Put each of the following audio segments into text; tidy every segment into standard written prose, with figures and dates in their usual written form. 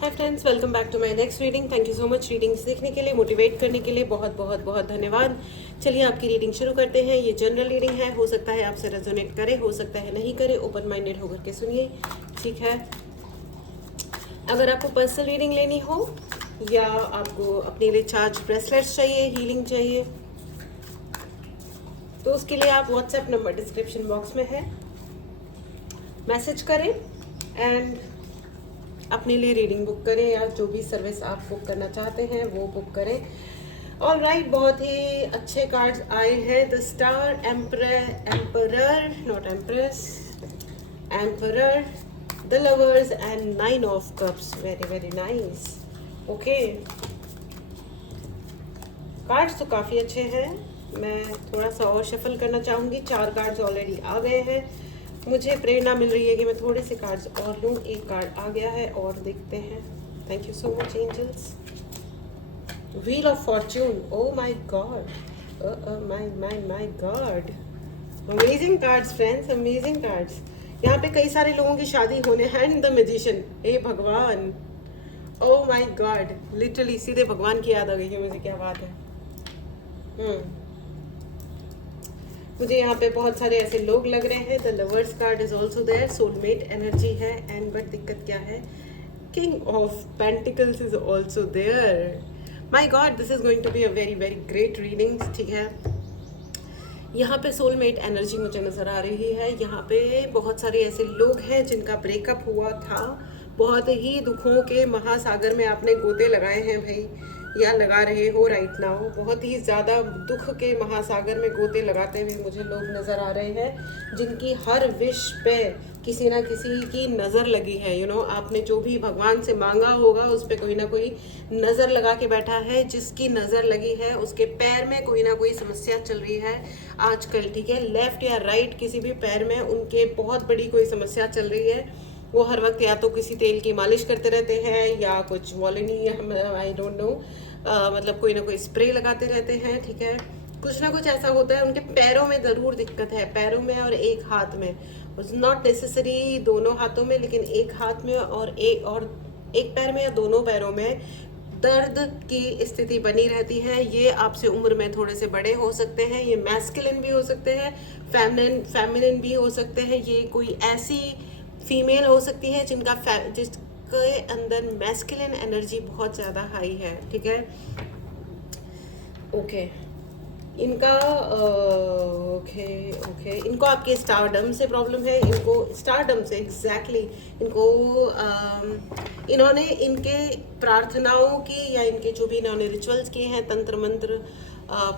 Hi friends, welcome back to my next reading. Thank you so much readings देखने के लिए, motivate करने के लिए बहुत बहुत बहुत धन्यवाद। चलिए आपकी रीडिंग शुरू करते हैं। ये जनरल रीडिंग है, हो सकता है आपसे रेजोनेट करे, हो सकता है नहीं करे। ओपन माइंडेड होकर के सुनिए, ठीक है। अगर आपको पर्सनल रीडिंग लेनी हो या आपको अपने लिए चार्ज ब्रेसलेट्स चाहिए, हीलिंग चाहिए, तो उसके लिए आप व्हाट्सएप नंबर डिस्क्रिप्शन बॉक्स में है, मैसेज करें एंड अपने लिए रीडिंग बुक करें या जो भी सर्विस आप बुक करना चाहते हैं वो बुक करें। ऑल राइट, बहुत ही अच्छे कार्ड्स आए हैं। The star, emperor not empress, emperor, the lovers and 9 of cups. Very very nice. Okay, cards तो काफ़ी अच्छे हैं। मैं थोड़ा सा और शफल करना चाहूँगी। 4 कार्ड्स ऑलरेडी आ गए हैं। मुझे प्रेरणा मिल रही है कि मैं थोड़े से कार्ड्स और लूँ। एक कार्ड आ गया है और देखते हैं। Thank you so much angels. Wheel of fortune, oh my God, my God, amazing cards friends, amazing cards. यहाँ पे कई सारे लोगों की शादी होने हैं। एंड द मैजिशियन, हे भगवान, ओ माय गॉड, लिटरली सीधे भगवान की याद आ गई है मुझे। क्या बात है। मुझे यहाँ पे बहुत सारे ऐसे लोग लग रहे हैं। The lovers card is also there, soulmate energy है। एंड बट दिक्कत क्या है, king of pentacles is also there. My God, this is going to be a very very great reading, ठीक है। यहाँ पे सोलमेट एनर्जी मुझे नज़र आ रही है। यहाँ पे बहुत सारे ऐसे लोग हैं जिनका ब्रेकअप हुआ था। बहुत ही दुखों के महासागर में आपने गोते लगाए हैं भाई, या लगा रहे हो राइट नाउ। बहुत ही ज़्यादा दुख के महासागर में गोते लगाते हुए मुझे लोग नज़र आ रहे हैं, जिनकी हर विश पे किसी ना किसी की नज़र लगी है। आपने जो भी भगवान से मांगा होगा उस पर कोई ना कोई नज़र लगा के बैठा है। जिसकी नज़र लगी है उसके पैर में कोई ना कोई समस्या चल रही है आजकल, ठीक है। लेफ्ट या राइट किसी भी पैर में उनके बहुत बड़ी कोई समस्या चल रही है। वो हर वक्त या तो किसी तेल की मालिश करते रहते हैं या कुछ वॉलिनी, आई डोंट नो, मतलब कोई ना कोई स्प्रे लगाते रहते हैं, ठीक है। कुछ ना कुछ ऐसा होता है। उनके पैरों में ज़रूर दिक्कत है, पैरों में और एक हाथ में। नॉट नेसेसरी दोनों हाथों में, लेकिन एक हाथ में और एक पैर में या दोनों पैरों में दर्द की स्थिति बनी रहती है। ये आपसे उम्र में थोड़े से बड़े हो सकते हैं। ये मैस्कुलिन भी हो सकते हैं, फेमिनिन भी हो सकते हैं। ये कोई ऐसी फीमेल हो सकती है जिसके अंदर मैस्कुलिन एनर्जी बहुत ज़्यादा हाई है, ठीक है। ओके, इनका ओके ओके, इनको आपके स्टारडम से प्रॉब्लम है। इनको स्टारडम से एग्जैक्टली इनको इन्होंने इनके प्रार्थनाओं की या इनके जो भी इन्होंने रिचुअल्स किए हैं, तंत्र मंत्र,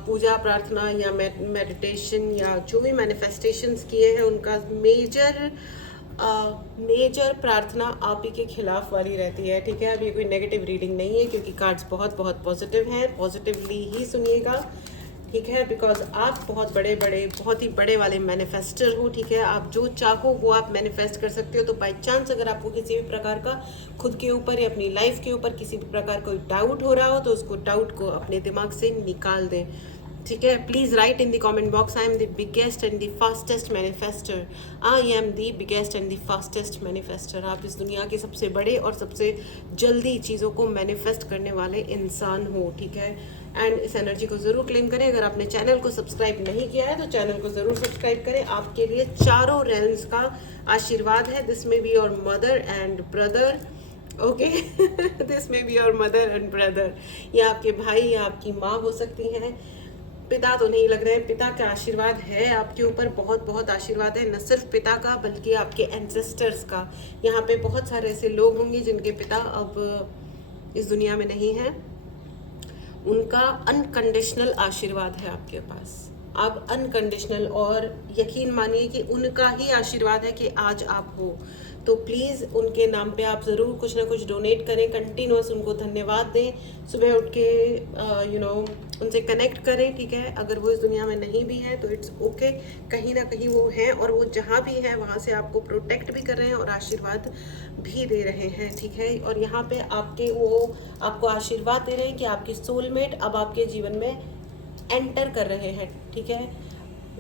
पूजा प्रार्थना या मेडिटेशन या जो भी मैनिफेस्टेशंस किए हैं, उनका मेजर प्रार्थना आप ही के खिलाफ वाली रहती है, ठीक है। अब ये कोई नेगेटिव रीडिंग नहीं है क्योंकि कार्ड्स बहुत बहुत पॉजिटिव हैं। पॉजिटिवली ही सुनिएगा, ठीक है। बिकॉज आप बहुत ही बड़े वाले मैनिफेस्टर हो, ठीक है। आप जो चाहो वो आप मैनिफेस्ट कर सकते हो। तो बाय चांस अगर आपको किसी भी प्रकार का खुद के ऊपर या अपनी लाइफ के ऊपर किसी भी प्रकार कोई डाउट हो रहा हो तो उसको डाउट को अपने दिमाग से निकाल दें, ठीक है। Please write in the comment box, I am the biggest and the fastest manifester. I am the biggest and the fastest manifester. आप इस दुनिया के सबसे बड़े और सबसे जल्दी चीज़ों को मैनिफेस्ट करने वाले इंसान हो, ठीक है। एंड इस एनर्जी को ज़रूर क्लेम करें। अगर आपने चैनल को सब्सक्राइब नहीं किया है तो चैनल को ज़रूर सब्सक्राइब करें। आपके लिए चारों रेल्म्स का आशीर्वाद है। This may be your mother and brother, okay, this may be your mother and brother. या आपके भाई या आपकी माँ हो सकती हैं। पिता तो नहीं लग रहे हैं। पिता का आशीर्वाद है आपके ऊपर, बहुत बहुत आशीर्वाद है। न सिर्फ पिता का बल्कि आपके एंसेस्टर्स का। यहाँ पे बहुत सारे ऐसे लोग होंगे जिनके पिता अब इस दुनिया में नहीं हैं। उनका अनकंडीशनल आशीर्वाद है आपके पास। आप अनकंडीशनल, और यकीन मानिए कि उनका ही आशीर्वाद है कि आज आप हो। तो प्लीज़ उनके नाम पे आप ज़रूर कुछ ना कुछ डोनेट करें, कंटिन्यूस उनको धन्यवाद दें। सुबह उठ के उनसे कनेक्ट करें, ठीक है। अगर वो इस दुनिया में नहीं भी है तो इट्स ओके, कहीं ना कहीं वो हैं और वो जहाँ भी हैं वहाँ से आपको प्रोटेक्ट भी कर रहे हैं और आशीर्वाद भी दे रहे हैं, ठीक है। और यहाँ पे आपको आशीर्वाद दे रहे हैं कि आपकी सोलमेट अब आपके जीवन में एंटर कर रहे हैं, ठीक है।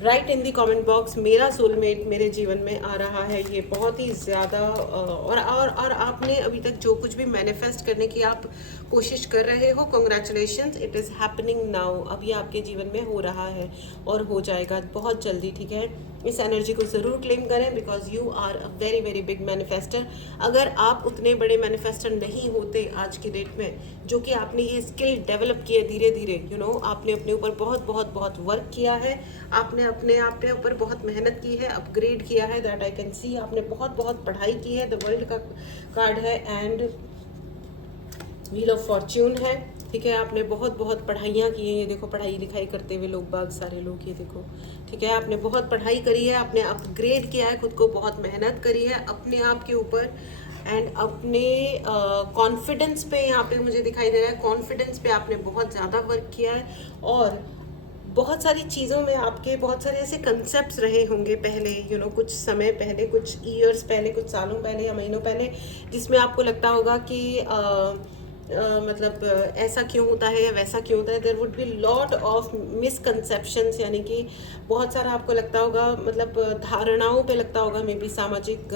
राइट इन दी कमेंट बॉक्स, मेरा सोलमेट मेरे जीवन में आ रहा है। ये बहुत ही ज़्यादा और आपने अभी तक जो कुछ भी मैनिफेस्ट करने की आप कोशिश कर रहे हो, congratulations, it is happening now. अब ये आपके जीवन में हो रहा है और हो जाएगा बहुत जल्दी, ठीक है। इस एनर्जी को ज़रूर क्लेम करें because you are a very very big manifester. अगर आप उतने बड़े मैनिफेस्टर नहीं होते आज की डेट में, जो कि आपने ये स्किल डेवलप किए धीरे धीरे, आपने अपने ऊपर बहुत बहुत बहुत वर्क किया है, आपने अपने आप पे ऊपर बहुत मेहनत की है, अपग्रेड किया है, दैट आई कैन सी। आपने बहुत बहुत पढ़ाई की है, द वर्ल्ड का कार्ड है एंड व्हील ऑफ फॉर्च्यून है, ठीक है। आपने बहुत बहुत पढ़ाइयाँ की हैं, ये देखो पढ़ाई लिखाई करते हुए लोग बाग सारे लोग, ये देखो, ठीक है। आपने बहुत पढ़ाई करी है, आपने अपग्रेड किया है खुद को, बहुत मेहनत करी है अपने आप के ऊपर एंड अपने कॉन्फिडेंस पे, यहाँ पे मुझे दिखाई दे रहा है कॉन्फिडेंस पे आपने बहुत ज़्यादा वर्क किया है। और बहुत सारी चीज़ों में आपके बहुत सारे ऐसे कंसेप्ट्स रहे होंगे पहले, कुछ समय पहले, कुछ ईयर्स पहले, कुछ सालों पहले या महीनों पहले, जिसमें आपको लगता होगा कि मतलब ऐसा क्यों होता है या वैसा क्यों होता है। There would be lot of misconceptions, यानी कि बहुत सारा आपको लगता होगा, मतलब धारणाओं पे लगता होगा, मे बी सामाजिक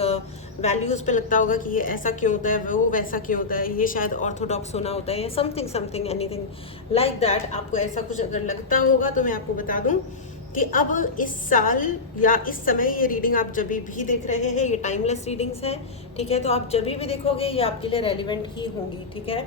वैल्यूज़ पे लगता होगा कि ये ऐसा क्यों होता है, वो वैसा क्यों होता है, ये शायद ऑर्थोडॉक्स होना होता है या something something anything like that. आपको ऐसा कुछ अगर लगता होगा तो मैं आपको बता दूं कि अब इस साल या इस समय ये रीडिंग आप जब भी देख रहे हैं, ये टाइमलेस रीडिंग्स हैं, ठीक है। तो आप जब भी देखोगे ये आपके लिए रेलिवेंट ही होंगी, ठीक है।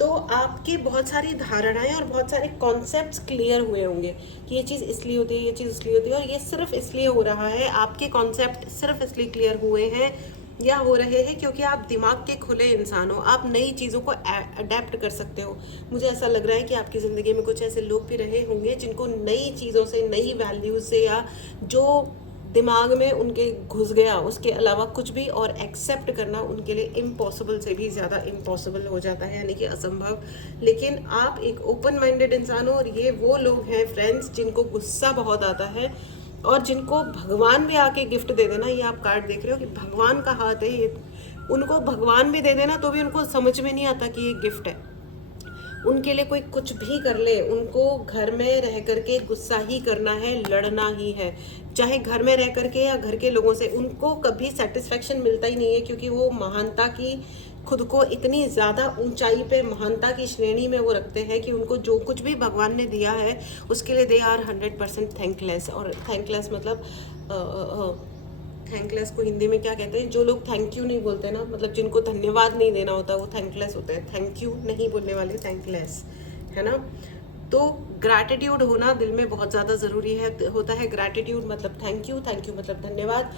तो आपके बहुत सारी धारणाएं और बहुत सारे कॉन्सेप्ट्स क्लियर हुए होंगे कि ये चीज़ इसलिए होती है, ये चीज़ इसलिए होती है, और ये सिर्फ इसलिए हो रहा है, आपके कॉन्सेप्ट सिर्फ इसलिए क्लियर हुए हैं या हो रहे हैं क्योंकि आप दिमाग के खुले इंसान हो, आप नई चीज़ों को अडेप्ट कर सकते हो। मुझे ऐसा लग रहा है कि आपकी ज़िंदगी में कुछ ऐसे लोग भी रहे होंगे जिनको नई चीज़ों से, नई वैल्यूज से, या जो दिमाग में उनके घुस गया उसके अलावा कुछ भी और एक्सेप्ट करना उनके लिए इम्पॉसिबल से भी ज़्यादा इम्पॉसिबल हो जाता है, यानी कि असंभव। लेकिन आप एक ओपन माइंडेड इंसान हो, और ये वो लोग हैं फ्रेंड्स जिनको गुस्सा बहुत आता है और जिनको भगवान भी आके गिफ्ट दे देना। ये आप कार्ड देख रहे हो कि भगवान का हाथ है ये, उनको भगवान भी दे देना तो भी उनको समझ में नहीं आता कि ये गिफ्ट है। उनके लिए कोई कुछ भी कर ले, उनको घर में रह करके गुस्सा ही करना है, लड़ना ही है, चाहे घर में रह करके या घर के लोगों से। उनको कभी सेटिस्फेक्शन मिलता ही नहीं है क्योंकि वो महानता की, खुद को इतनी ज़्यादा ऊंचाई पे महानता की श्रेणी में वो रखते हैं कि उनको जो कुछ भी भगवान ने दिया है उसके लिए दे आर 100% थैंकलेस। और थैंकलेस मतलब थैंकलेस को हिंदी में क्या कहते हैं, जो लोग थैंक यू नहीं बोलते ना, मतलब जिनको धन्यवाद नहीं देना होता, वो थैंकलेस होते हैं। थैंक यू नहीं बोलने वाले थैंकलेस, है ना। तो ग्रैटिट्यूड होना दिल में बहुत ज़्यादा ज़रूरी है, होता है। ग्रैटिट्यूड मतलब थैंक यू, थैंक यू मतलब धन्यवाद।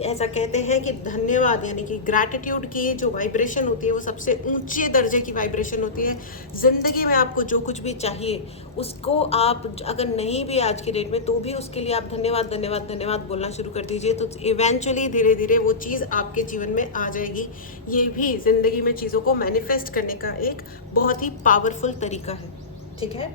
ऐसा कहते हैं कि धन्यवाद यानी कि ग्रैटिट्यूड की जो वाइब्रेशन होती है वो सबसे ऊंचे दर्जे की वाइब्रेशन होती है। ज़िंदगी में आपको जो कुछ भी चाहिए उसको आप अगर नहीं भी आज की डेट में, तो भी उसके लिए आप धन्यवाद धन्यवाद धन्यवाद बोलना शुरू कर दीजिए, तो इवेंचुअली धीरे धीरे वो चीज़ आपके जीवन में आ जाएगी। ये भी ज़िंदगी में चीज़ों को मैनिफेस्ट करने का एक बहुत ही पावरफुल तरीका है, ठीक है।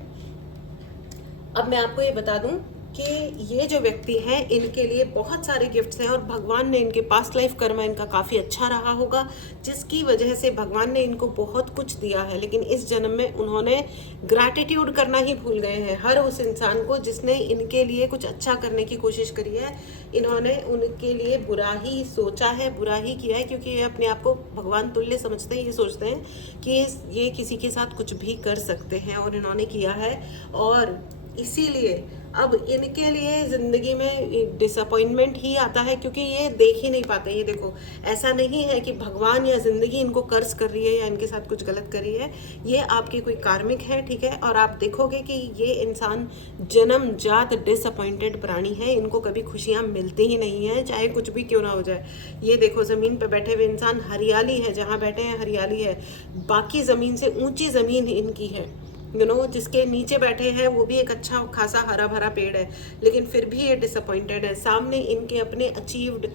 अब मैं आपको ये बता दूं कि ये जो व्यक्ति हैं इनके लिए बहुत सारे गिफ्ट्स हैं और भगवान ने इनके पास्ट लाइफ कर्म इनका काफ़ी अच्छा रहा होगा, जिसकी वजह से भगवान ने इनको बहुत कुछ दिया है। लेकिन इस जन्म में उन्होंने ग्रैटिट्यूड करना ही भूल गए हैं। हर उस इंसान को जिसने इनके लिए कुछ अच्छा करने की कोशिश करी है, इन्होंने उनके लिए बुरा ही सोचा है, बुरा ही किया है, क्योंकि ये अपने आप को भगवान तुल्य समझते हैं। ये सोचते हैं कि ये किसी के साथ कुछ भी कर सकते हैं, और इन्होंने किया है। और इसीलिए अब इनके लिए ज़िंदगी में डिसअपॉइंटमेंट ही आता है, क्योंकि ये देख ही नहीं पाते। ये देखो, ऐसा नहीं है कि भगवान या ज़िंदगी इनको कर्ज कर रही है या इनके साथ कुछ गलत कर रही है, ये आपकी कोई कार्मिक है, ठीक है। और आप देखोगे कि ये इंसान जन्मजात डिसअपॉइंटेड प्राणी है, इनको कभी खुशियाँ मिलती ही नहीं है, चाहे कुछ भी क्यों ना हो जाए। ये देखो, ज़मीन पर बैठे हुए इंसान, हरियाली है, जहाँ बैठे हैं हरियाली है, बाकी ज़मीन से ऊँची ज़मीन इनकी है, जिसके नीचे बैठे हैं वो भी एक अच्छा खासा हरा भरा पेड़ है, लेकिन फिर भी ये डिसअपॉइंटेड है। सामने इनके अपने अचीव्ड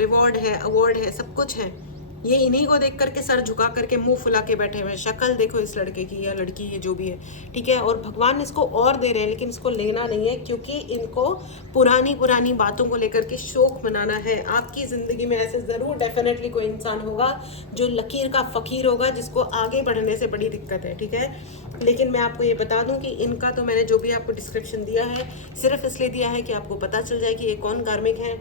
रिवॉर्ड है, अवार्ड है, सब कुछ है, ये इन्हीं को देख करके सर झुका करके मुंह फुला के बैठे हुए हैं। शक्ल देखो इस लड़के की या लड़की ये जो भी है, ठीक है। और भगवान इसको और दे रहे हैं, लेकिन इसको लेना नहीं है, क्योंकि इनको पुरानी पुरानी बातों को लेकर के शौक मनाना है। आपकी ज़िंदगी में ऐसे ज़रूर डेफिनेटली कोई इंसान होगा जो लकीर का फ़कीर होगा, जिसको आगे बढ़ने से बड़ी दिक्कत है, ठीक है। लेकिन मैं आपको ये बता दूं कि इनका तो मैंने जो भी आपको डिस्क्रिप्शन दिया है सिर्फ इसलिए दिया है कि आपको पता चल जाए कि ये कौन कार्मिक है।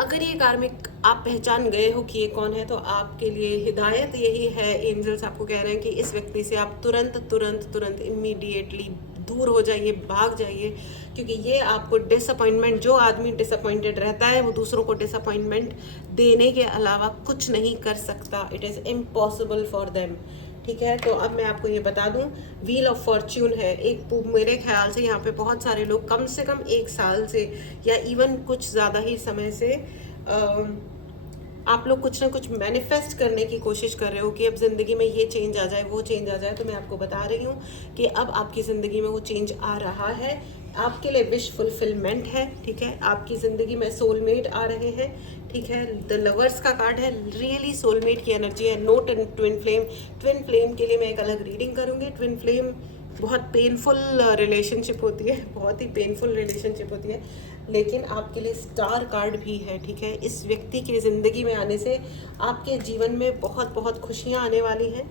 अगर ये कार्मिक आप पहचान गए हो कि ये कौन है, तो आपके लिए हिदायत यही है, एंजल्स आपको कह रहे हैं कि इस व्यक्ति से आप तुरंत तुरंत तुरंत इमीडिएटली दूर हो जाइए, भाग जाइए, क्योंकि ये आपको डिसअपॉइंटमेंट, जो आदमी डिसअपॉइंटेड रहता है वो दूसरों को डिसअपॉइंटमेंट देने के अलावा कुछ नहीं कर सकता। It is impossible for them, ठीक है। तो अब मैं आपको ये बता दूं, व्हील ऑफ फॉर्च्यून है एक, मेरे ख्याल से यहाँ पे बहुत सारे लोग कम से कम 1 साल से या इवन कुछ ज़्यादा ही समय से आप लोग कुछ ना कुछ मैनिफेस्ट करने की कोशिश कर रहे हो कि अब ज़िंदगी में ये चेंज आ जाए, वो चेंज आ जाए। तो मैं आपको बता रही हूँ कि अब आपकी ज़िंदगी में वो चेंज आ रहा है। आपके लिए विश फुलफिलमेंट है, ठीक है। आपकी ज़िंदगी में सोलमेट आ रहे हैं, ठीक है। द लवर्स का कार्ड है, रियली सोलमेट की एनर्जी है। Note and twin flame, twin flame के लिए मैं एक अलग रीडिंग करूँगी। ट्विन फ्लेम बहुत पेनफुल रिलेशनशिप होती है, बहुत ही पेनफुल रिलेशनशिप होती है, लेकिन आपके लिए स्टार कार्ड भी है, ठीक है। इस व्यक्ति के ज़िंदगी में आने से आपके जीवन में बहुत बहुत खुशियाँ आने वाली हैं,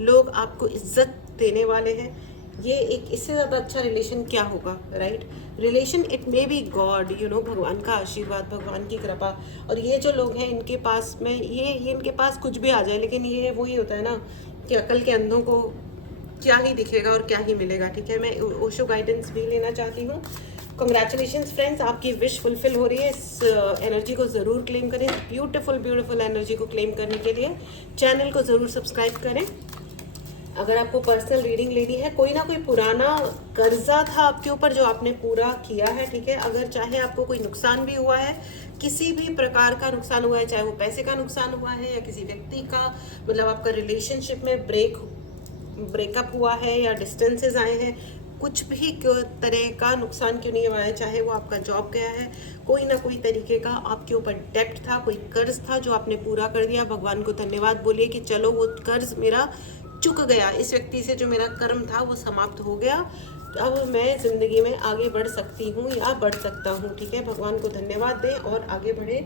लोग आपको इज्जत देने वाले हैं। ये एक, इससे ज़्यादा अच्छा रिलेशन क्या होगा, right. Relation it may be God, you know, भगवान का आशीर्वाद, भगवान की कृपा। और ये जो लोग हैं इनके पास में ये इनके पास कुछ भी आ जाए, लेकिन ये वही होता है ना कि अकल के अंधों को क्या ही दिखेगा और क्या ही मिलेगा, ठीक है। मैं ओशो गाइडेंस भी लेना चाहती हूँ। कंग्रेचुलेशंस फ्रेंड्स, आपकी विश फुलफिल हो रही है। इस एनर्जी को ज़रूर क्लेम करें। ब्यूटीफुल ब्यूटीफुल एनर्जी को क्लेम करने के लिए चैनल को ज़रूर सब्सक्राइब करें। अगर आपको पर्सनल रीडिंग लेनी है, कोई ना कोई पुराना कर्जा था आपके ऊपर जो आपने पूरा किया है, ठीक है। अगर चाहे आपको कोई नुकसान भी हुआ है, किसी भी प्रकार का नुकसान हुआ है, चाहे वो पैसे का नुकसान हुआ है या किसी व्यक्ति का, मतलब आपका रिलेशनशिप में ब्रेकअप हुआ है या डिस्टेंसेस आए हैं, कुछ भी तरह का नुकसान क्यों नहीं हुआ है, चाहे वो आपका जॉब गया है, कोई ना कोई तरीके का आपके ऊपर डेप्ट था, कोई कर्ज था जो आपने पूरा कर दिया, भगवान को धन्यवाद बोलिए कि चलो वो कर्ज मेरा चुक गया, इस व्यक्ति से जो मेरा कर्म था वो समाप्त हो गया, अब मैं ज़िंदगी में आगे बढ़ सकती हूँ या बढ़ सकता हूँ, ठीक है। भगवान को धन्यवाद दें और आगे बढ़े,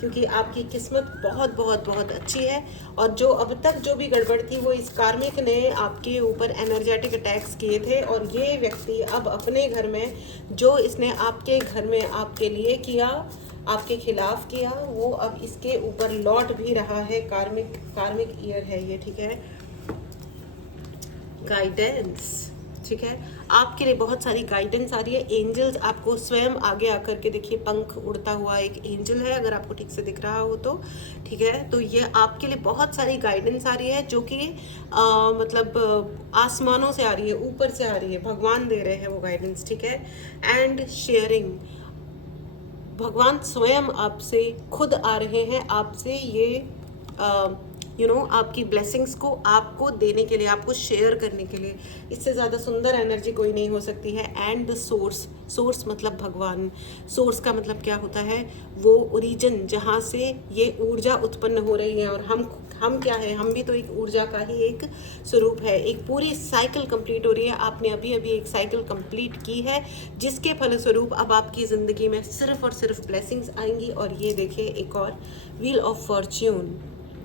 क्योंकि आपकी किस्मत बहुत बहुत बहुत अच्छी है। और जो अब तक जो भी गड़बड़ थी वो इस कार्मिक ने आपके ऊपर एनर्जेटिक अटैक्स किए थे, और ये व्यक्ति अब अपने घर में जो इसने आपके घर में आपके लिए किया, आपके खिलाफ किया, वो अब इसके ऊपर लौट भी रहा है। कार्मिक ईयर है ये, ठीक है। गाइडेंस, ठीक है, आपके लिए बहुत सारी गाइडेंस आ रही है। एंजल्स आपको स्वयं आगे आकर के, देखिए पंख उड़ता हुआ एक एंजल है, अगर आपको ठीक से दिख रहा हो तो, ठीक है। तो ये आपके लिए बहुत सारी गाइडेंस आ रही है, जो कि मतलब आसमानों से आ रही है, ऊपर से आ रही है, भगवान दे रहे हैं वो गाइडेंस, ठीक है। एंड शेयरिंग, भगवान स्वयं आपसे खुद आ रहे हैं, आपसे ये आपकी ब्लेसिंग्स को आपको देने के लिए, आपको शेयर करने के लिए। इससे ज़्यादा सुंदर एनर्जी कोई नहीं हो सकती है। एंड द सोर्स मतलब भगवान। सोर्स का मतलब क्या होता है, वो ओरिजिन जहाँ से ये ऊर्जा उत्पन्न हो रही है। और हम क्या है, हम भी तो एक ऊर्जा का ही एक स्वरूप है। एक पूरी साइकिल कंप्लीट हो रही है, आपने अभी अभी एक साइकिल कंप्लीट की है, जिसके फलस्वरूप अब आपकी ज़िंदगी में सिर्फ और सिर्फ ब्लेसिंग्स आएंगी। और ये देखिए एक और व्हील ऑफ फॉर्च्यून,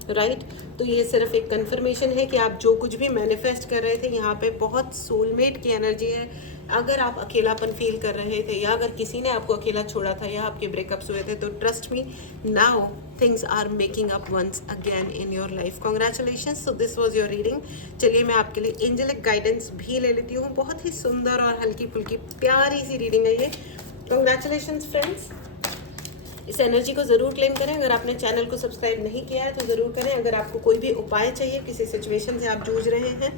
राइट। तो ये सिर्फ एक कंफर्मेशन है कि आप जो कुछ भी मैनिफेस्ट कर रहे थे, यहाँ पे बहुत सोलमेट की एनर्जी है। अगर आप अकेलापन फील कर रहे थे, या अगर किसी ने आपको अकेला छोड़ा था, या आपके ब्रेकअप्स हुए थे, तो trust me, now things are making up once again in your life. Congratulations. So this was your reading. चलिए मैं आपके लिए एंजेलिक गाइडेंस भी ले लेती हूँ। बहुत ही सुंदर और हल्की फुल्की प्यारी सी रीडिंग है ये। कॉन्ग्रेचुलेशंस फ्रेंड्स, इस एनर्जी को ज़रूर क्लेम करें। अगर आपने चैनल को सब्सक्राइब नहीं किया है तो ज़रूर करें। अगर आपको कोई भी उपाय चाहिए, किसी सिचुएशन से आप जूझ रहे हैं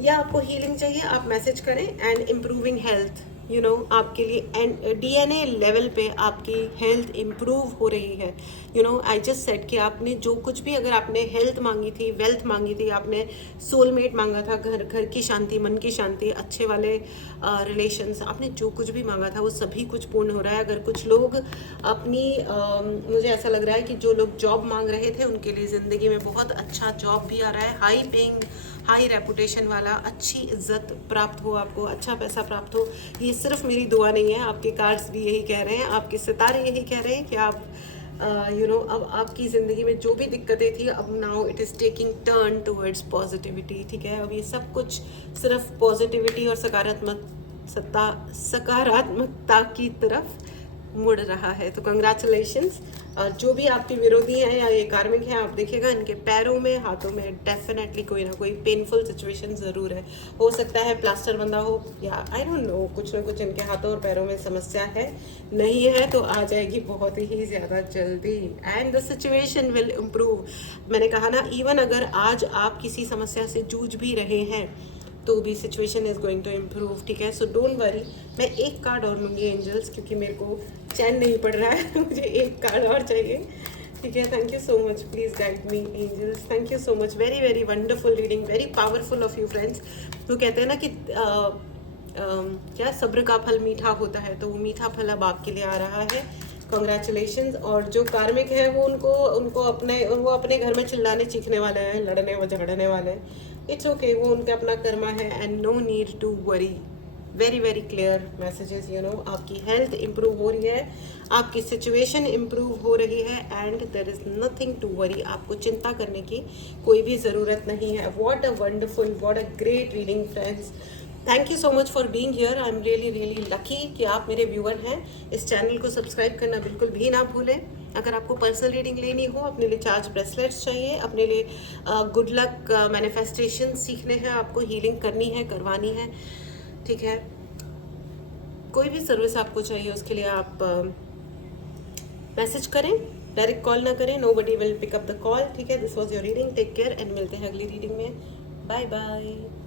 या आपको हीलिंग चाहिए, आप मैसेज करें। एंड इम्प्रूविंग हेल्थ, आपके लिए डीएनए लेवल पे आपकी हेल्थ इम्प्रूव हो रही है। आई जस्ट सेड कि आपने जो कुछ भी, अगर आपने हेल्थ मांगी थी, वेल्थ मांगी थी, आपने सोलमेट मांगा था, घर की शांति, मन की शांति, अच्छे वाले रिलेशंस, आपने जो कुछ भी मांगा था वो सभी कुछ पूर्ण हो रहा है। अगर कुछ लोग अपनी मुझे ऐसा लग रहा है कि जो लोग जॉब मांग रहे थे उनके लिए ज़िंदगी में बहुत अच्छा जॉब भी आ रहा है, हाई पेइंग, हाई रेपुटेशन वाला, अच्छी इज्जत प्राप्त हो, आपको अच्छा पैसा प्राप्त हो। ये सिर्फ मेरी दुआ नहीं है, आपके कार्ड्स भी यही कह रहे हैं, आपके सितारे यही कह रहे हैं कि आप अब आपकी ज़िंदगी में जो भी दिक्कतें थी, अब now it is taking turn towards positivity. ठीक है, अब ये सब कुछ सिर्फ पॉजिटिविटी और सकारात्मकता की तरफ मुड़ रहा है। तो कंग्रेचुलेशंस। जो भी आपके विरोधी हैं या ये कार्मिक हैं, आप देखिएगा इनके पैरों में, हाथों में डेफिनेटली कोई ना कोई पेनफुल सिचुएशन ज़रूर है। हो सकता है प्लास्टर बंधा हो, या आई डोंट नो, कुछ ना कुछ इनके हाथों और पैरों में समस्या है। नहीं है तो आ जाएगी बहुत ही ज़्यादा जल्दी, and the situation will improve. मैंने कहा ना, इवन अगर आज आप किसी समस्या से जूझ भी रहे हैं तो भी situation is going to improve. ठीक है, सो डोंट वरी। मैं एक कार्ड और लूँगी एंजल्स, क्योंकि मेरे को चैन नहीं पड़ रहा है मुझे एक कार्ड और चाहिए। ठीक है, thank you so much, please guide me angels, thank you so much. Very very wonderful reading, very powerful of you friends. तो कहते हैं ना कि क्या सब्र का फल मीठा होता है, तो वो मीठा फल अब आपके लिए आ रहा है। कॉन्ग्रेचुलेशंस। और जो कार्मिक है वो उनको वो अपने घर में चिल्लाने चीखने वाले हैं, लड़ने व झगड़ने वाले हैं। इट्स ओके, वो उनका अपना कर्मा है, and no need to worry. Very very clear messages. आपकी हेल्थ इम्प्रूव हो रही है, आपकी सिचुएशन इम्प्रूव हो रही है, and there is nothing to worry. आपको चिंता करने की कोई भी ज़रूरत नहीं है। What a wonderful, what a great reading friends. Thank you so much for being here. I am really really lucky कि आप मेरे व्यूअर हैं। इस चैनल को सब्सक्राइब करना बिल्कुल भी ना भूलें। अगर आपको पर्सनल रीडिंग लेनी हो, अपने लिए चार्ज ब्रेसलेट्स चाहिए, अपने लिए गुड लक मैनिफेस्टेशन सीखने हैं, आपको हीलिंग करनी है, करवानी है, ठीक है, कोई भी सर्विस आपको चाहिए, उसके लिए आप मैसेज करें, डायरेक्ट कॉल ना करें। Nobody will pick up the call. ठीक है, this was your reading. Take care, and मिलते हैं अगली रीडिंग में। Bye bye.